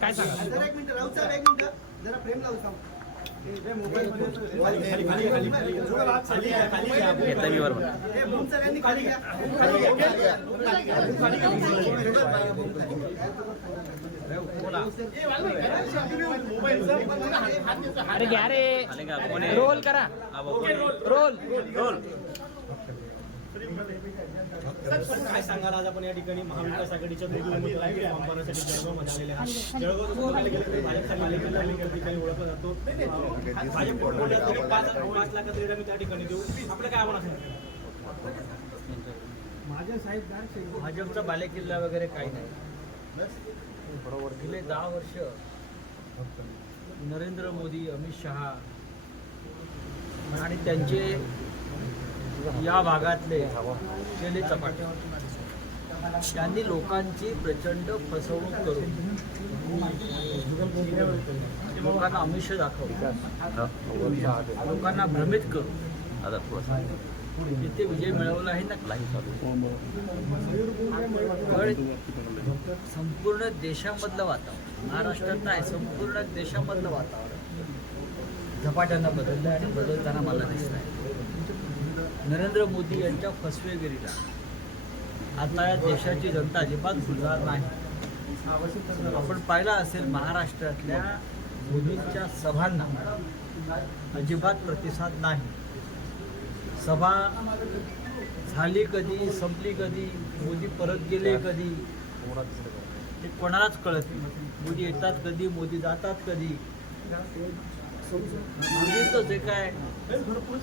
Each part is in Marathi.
काय सांगा? जरा एक मिनिट राहू साहेब एक मिनिट. जरा प्रेम लावू सांग घेतला मी बरोबर फोन सगळ्यांनी खाली घ्या खाली अरे घ्या रे? रोल करा. रोल. रोल. काय सांगाल आज आपण या ठिकाणी महाविकास आघाडीच्या भाजपचा ओळखला जातो तरी पाच लाखात रेट आम्ही त्या ठिकाणी देऊ आपलं काय आव्हान असेल भाजपचा बालेकिल्ला वगैरे काही नाही. बरोबर गेले दहा वर्ष नरेंद्र मोदी अमित शहा आणि त्यांचे या भागातले केले चपाटे. त्यांनी लोकांची प्रचंड फसवणूक करून लोकांना आमिष दाखवलं. लोकांना भ्रमित करून. तिथे विजय मिळवला आहे ना? संपूर्ण देशामधलं वातावरण महाराष्ट्रात नाही संपूर्ण देशामधलं वातावरण. झपाट्यानं बदललं आणि बदलताना मला दिसत आहे नरेंद्र मोदी यांच्या फसवेगिरीला. आता या देशाची जनता अजिबात भुलणार नाही. आपण पाहिलं असेल महाराष्ट्रातल्या मोदींच्या सभांना अजिबात प्रतिसाद नाही. सभा झाली कधी संपली कधी मोदी परत गेले कधी ते कोणालाच कळत नाही. मोदी येतात कधी मोदी जातात कधी? मोदीचं जे काय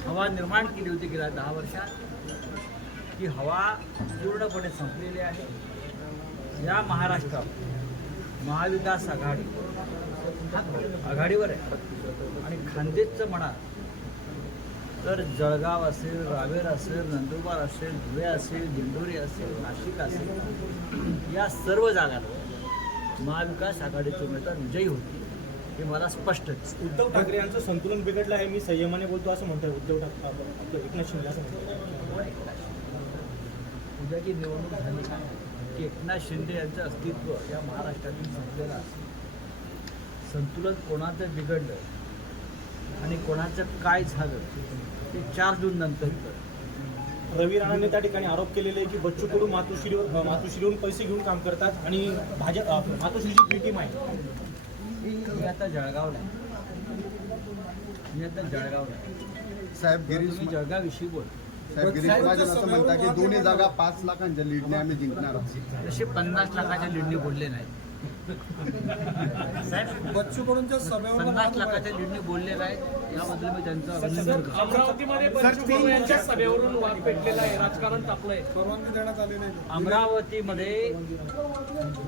हवा निर्माण केली होती गेल्या दहा वर्षात ती हवा पूर्णपणे संपलेली आहे. या महाराष्ट्रात महाविकास आघाडी आघाडीवर आहे. आणि खानदेशचं म्हणा तर जळगाव असेल रावेर असेल नंदुरबार असेल धुळे असेल दिंडोरी असेल नाशिक असेल या सर्व जागांवर महाविकास आघाडीचे उमेदवार विजयी होतील. हे मला स्पष्ट दिसतं. उद्धव ठाकरे यांचं संतुलन बिघडलं आहे मी संयमाने बोलतो असं म्हणतोय उद्धव ठाकरे. आपलं एकनाथ शिंदे असं म्हणतो उद्याची निवडणूक झाली की एकनाथ शिंदे यांचं अस्तित्व या महाराष्ट्रातील संपलेलं असेल संतुलन कोणाचं बिघडलं आणि कोणाचं काय झालं ते चार जून नंतर कळलं. रवी राणाने त्या ठिकाणी आरोप केलेले आहे की बच्चू कडू मातोश्रीवर मातोश्रीवरून पैसे घेऊन काम करतात आणि भाजप अं, मातोश्रीची टीम आहे मी आता जळगावला आहे. मी आता जळगावला आहे. साहेब गिरीश तुम्ही जळगावविषयी बोल साहेब गिरीश महाजन असं म्हणतात की दोन्ही जागा पाच लाखांच्या लीडने आम्ही जिंकणार आहोत तसे पन्नास लाखाच्या लीडने बोलले नाही बच्चू कडूनच्या पन्नास लाखाच्या लीडने बोलले नाही याबद्दल मी त्यांचं अभिनंदन करतो. अमरावतीमध्ये बच्चू कडू यांच्या सभेवरून वाद पेटलेला आहे राजकारण तापलंय. परवानगी देण्यात आली नाही. अमरावतीमध्ये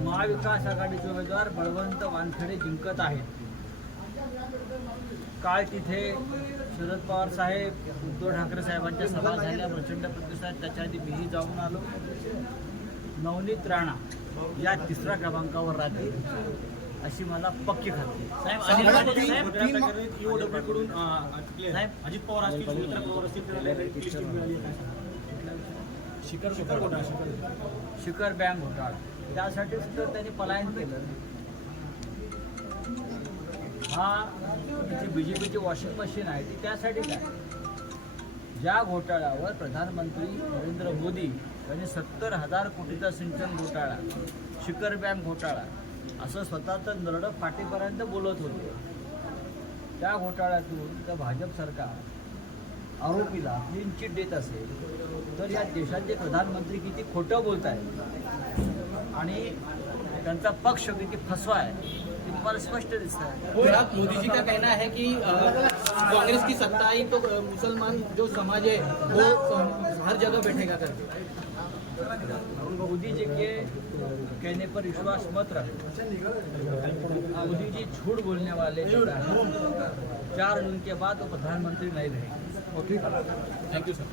महाविकास आघाडीचे उमेदवार बळवंत वानखेडे जिंकत आहेत. काल तिथे शरद पवार साहेब उद्धव ठाकरे साहेबांच्या सभा झाल्या प्रचंड प्रतिसाद त्याच्या आधी मीही जाऊन आलो. नवनीत राणा या तिसऱ्या क्रमांकावर राहतील अशी मला पक्की खात्री आहे. ईओडब्ल्यू कडून अं, साहेब, अजित पवार असतील सुमित्रा पवार असतील त्यांना रेड लिस्ट मिळाली आहे काय? शिखर शिखर शिखर शिखर बँक घोटाळा. त्यासाठीच तर त्यांनी पलायन केलं. हा जी बी जे पीची वॉशिंग मशीन आहे. ती त्यासाठी काय? ज्या घोटाळ्यावर प्रधानमंत्री नरेंद्र मोदी यांनी सत्तर हजार कोटीचा सिंचन घोटाळा शिखर बँक घोटाळा असं स्वतःचं नरडं फाटीपर्यंत बोलत होते. त्या घोटाळ्यातून जर भाजप सरकार आरोपीला क्लीन चिट देत असेल तर या देशाचे प्रधानमंत्री किती खोटं बोलत आहेत आणि त्यांचा पक्ष किती फसवा आहे तुम्हाला स्पष्ट आहे आप मोदी जी का कहना है कि कांग्रेस की सत्ता आई तो मुसलमान जो समाज है वो हर जगह बैठेगा करके। मोदी जी के कहने पर विश्वास मत रखें। मोदी जी झूठ बोलने वाले चार जून के बाद वो प्रधानमंत्री नहीं रहेंगे। Thank you sir